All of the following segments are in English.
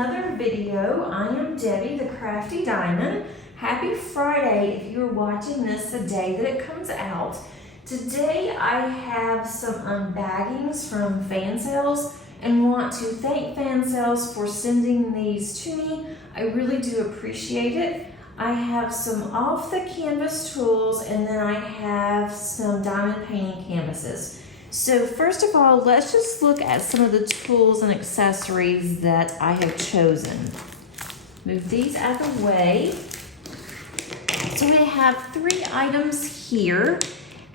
another video. I am Debbie, the Crafty Diamond. Happy Friday if you're watching this the day that it comes out. Today I have some unbaggings from Fansells and want to thank Fansells for sending these to me. I really do appreciate it. I have some off the canvas tools and then I have some diamond painting canvases. So first of all, let's just look at some of the tools and accessories that I have chosen. Move these out of the way. So we have 3 items here,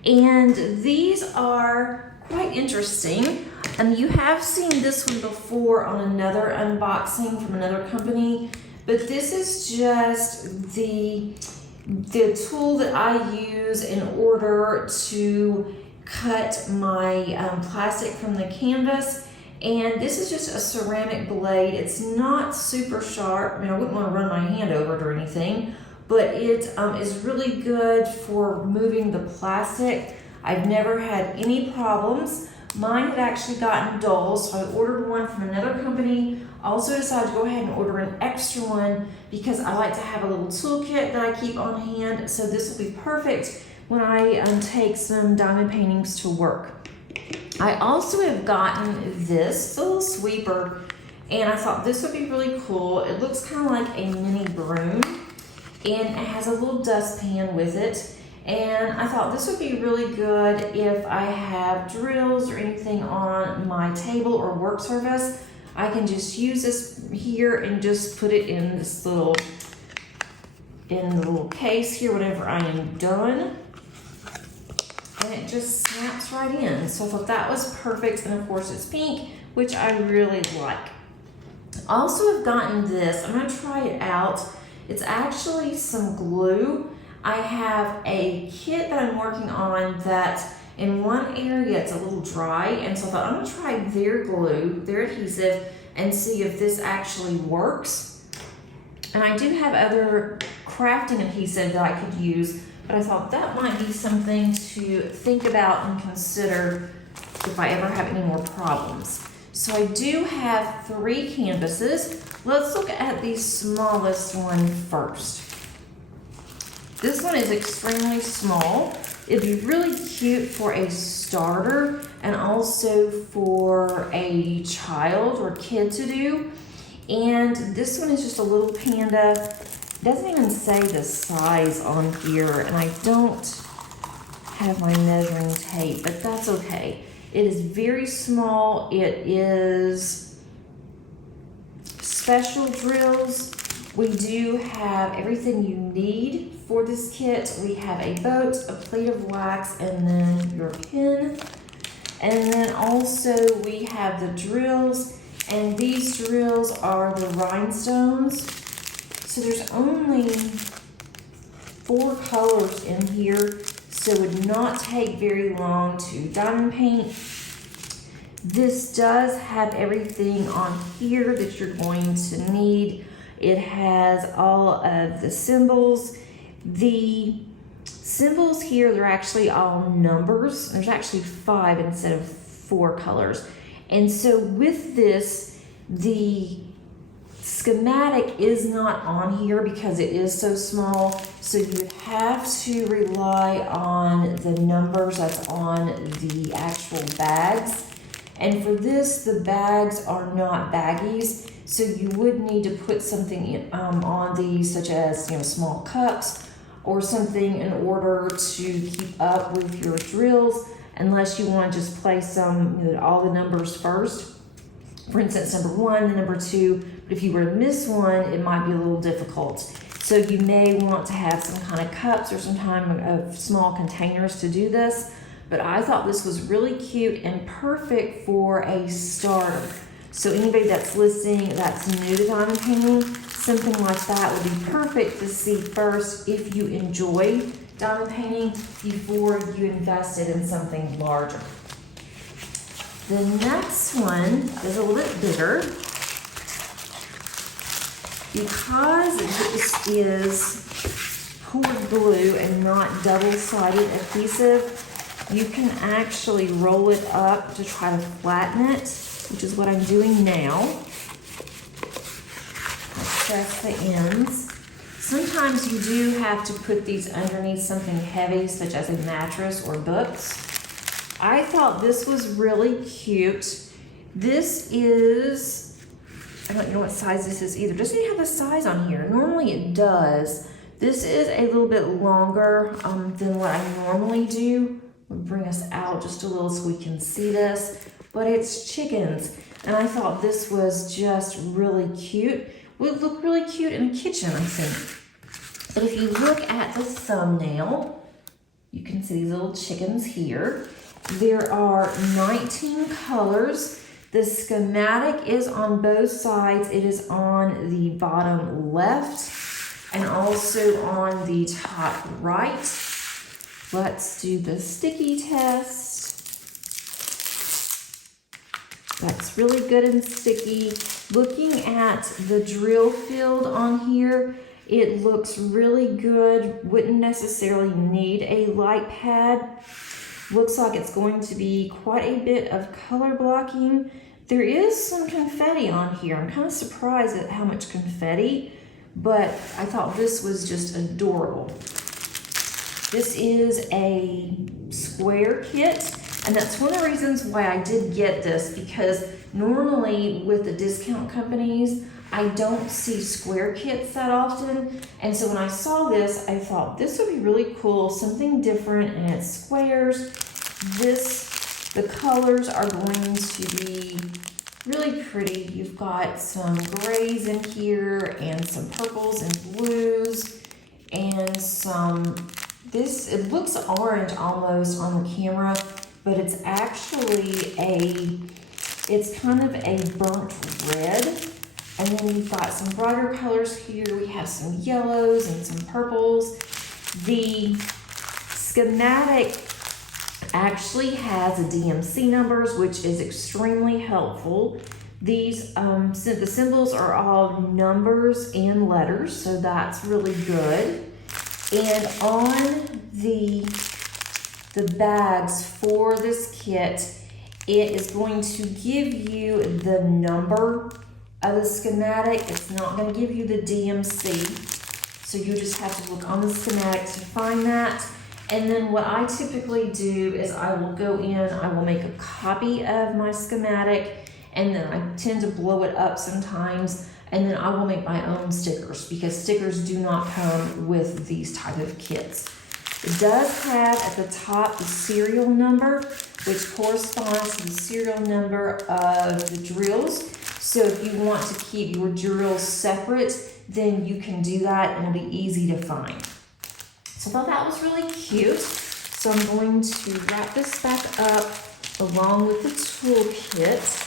and these are quite interesting. You have seen this one before on another unboxing from another company, but this is just the tool that I use in order to cut my plastic from the canvas, and this is just a ceramic blade. It's not super sharp. I mean, I wouldn't want to run my hand over it or anything, but it is really good for moving the plastic. I've never had any problems. Mine had actually gotten dull, so I ordered one from another company. Also decided to go ahead and order an extra one because I like to have a little toolkit that I keep on hand, so this will be perfect when I take some diamond paintings to work. I also have gotten this little sweeper, and I thought this would be really cool. It looks kind of like a mini broom, and it has a little dustpan with it. And I thought this would be really good if I have drills or anything on my table or work surface. I can just use this here and just put it in this little, the little case here whenever I am done. And it just snaps right in. So I thought that was perfect. And of course it's pink, which I really like. Also have gotten this. I'm going to try it out. It's actually some glue. I have a kit that I'm working on that in one area it's a little dry. And so I thought I'm going to try their glue, their adhesive, and see if this actually works. And I do have other crafting adhesive that I could use, but I thought that might be something to think about and consider if I ever have any more problems. So I do have 3 canvases. Let's look at the smallest one first. This one is extremely small. It'd be really cute for a starter and also for a child or kid to do. And this one is just a little panda. It doesn't even say the size on here, and I don't have my measuring tape, but that's okay. It is very small. It is special drills. We do have everything you need for this kit. We have a boat, a plate of wax, and then your pin. And then also we have the drills, and these drills are the rhinestones. So there's only 4 colors in here, so it would not take very long to diamond paint. This does have everything on here that you're going to need. It has all of the symbols. The symbols here, they're actually all numbers. There's actually 5 instead of 4 colors. And so with this, the schematic is not on here because it is so small. So you have to rely on the numbers that's on the actual bags. And for this, the bags are not baggies. So you would need to put something on these, such as small cups or something, in order to keep up with your drills, unless you want to just place some, all the numbers first. For instance, number 1, then number 2. But if you were to miss one, it might be a little difficult. So you may want to have some kind of cups or some kind of small containers to do this. But I thought this was really cute and perfect for a starter. So anybody that's listening that's new to diamond painting, something like that would be perfect to see first if you enjoy diamond painting before you invested in something larger. The next one is a little bit bigger. Because this is poured glue and not double-sided adhesive, you can actually roll it up to try to flatten it, which is what I'm doing now. press the ends. Sometimes you do have to put these underneath something heavy, such as a mattress or books. I thought this was really cute. This is, I don't know what size this is either. It doesn't even have the size on here. Normally it does. This is a little bit longer than what I normally do. I'll bring us out just a little so we can see this, but it's chickens. And I thought this was just really cute. Would look really cute in a kitchen, I think. But if you look at the thumbnail, you can see these little chickens here. There are 19 colors. The schematic is on both sides. It is on the bottom left and also on the top right. Let's do the sticky test. That's really good and sticky. Looking at the drill field on here, it looks really good. Wouldn't necessarily need a light pad. Looks like it's going to be quite a bit of color blocking. There is some confetti on here. I'm kind of surprised at how much confetti, but I thought this was just adorable. This is a square kit, and that's one of the reasons why I did get this, because normally with the discount companies, I don't see square kits that often. And so when I saw this, I thought this would be really cool, something different, and it's squares. The colors are going to be really pretty. You've got some grays in here and some purples and blues and some, it looks orange almost on the camera, but it's actually it's kind of a burnt red. And then you've got some brighter colors here. We have some yellows and some purples. The schematic actually has the DMC numbers, which is extremely helpful. These, the symbols are all numbers and letters, so that's really good. And on the bags for this kit, it is going to give you the number of the schematic. It's not going to give you the DMC, so you just have to look on the schematic to find that. And then what I typically do is I will go in, I will make a copy of my schematic, and then I tend to blow it up sometimes, and then I will make my own stickers, because stickers do not come with these type of kits. It does have at the top the serial number, which corresponds to the serial number of the drills. So if you want to keep your drills separate, then you can do that, and it'll be easy to find. So I thought that was really cute. So I'm going to wrap this back up along with the toolkit.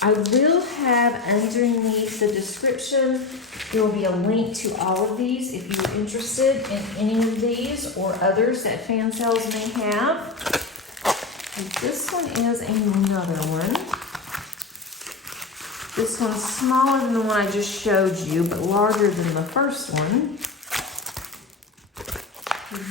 I will have underneath the description, there will be a link to all of these if you're interested in any of these or others that Fansells may have. And this one is another one. This one's smaller than the one I just showed you, but larger than the first one.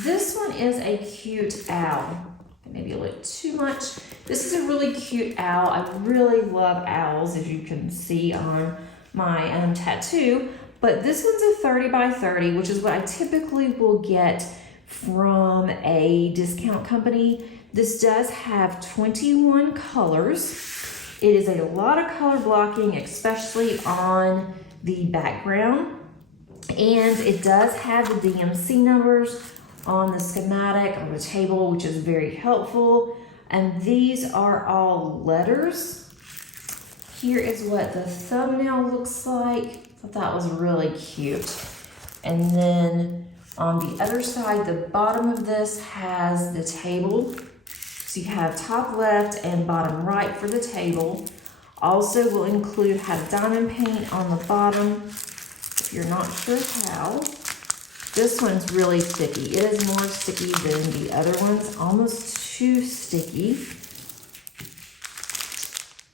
This one is a cute owl. Maybe a little too much. This is a really cute owl. I really love owls, as you can see on my tattoo. But this one's a 30 by 30, which is what I typically will get from a discount company. This does have 21 colors. It is a lot of color blocking, especially on the background. And it does have the DMC numbers on the schematic on the table, which is very helpful. And these are all letters. Here is what the thumbnail looks like. I thought that was really cute. And then on the other side, the bottom of this has the table. So you have top left and bottom right for the table. Also will include how to diamond paint on the bottom, if you're not sure how. This one's really sticky. It is more sticky than the other ones, almost too sticky.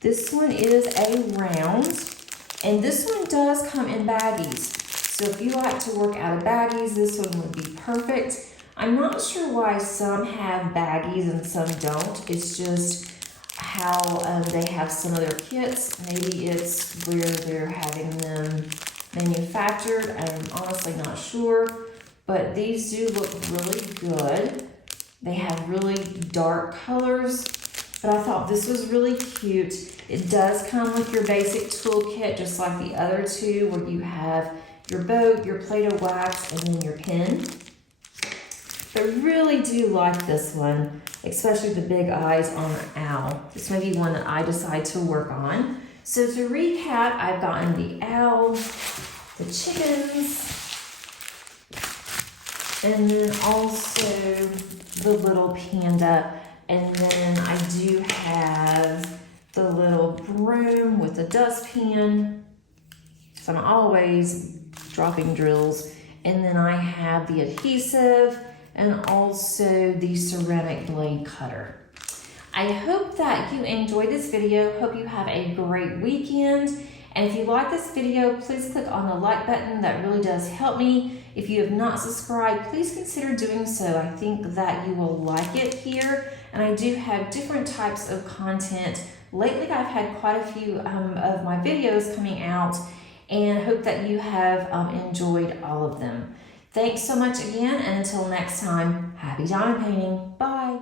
This one is a round, and this one does come in baggies. So if you like to work out of baggies, this one would be perfect. I'm not sure why some have baggies and some don't. It's just how they have some of their kits. Maybe it's where they're having them manufactured. I'm honestly not sure, but these do look really good. They have really dark colors, but I thought this was really cute. It does come with your basic toolkit, just like the other two, where you have your boat, your Play-Doh wax, and then your pen. But I really do like this one, especially the big eyes on the owl. This may be one that I decide to work on. So to recap, I've gotten the owl, the chickens, and then also the little panda. And then I do have the little broom with the dustpan. So I'm always dropping drills. And then I have the adhesive and also the ceramic blade cutter. I hope that you enjoyed this video. Hope you have a great weekend. And if you like this video, please click on the like button. That really does help me. If you have not subscribed, please consider doing so. I think that you will like it here. And I do have different types of content. Lately, I've had quite a few of my videos coming out, and hope that you have enjoyed all of them. Thanks so much again, and until next time, happy diamond painting. Bye.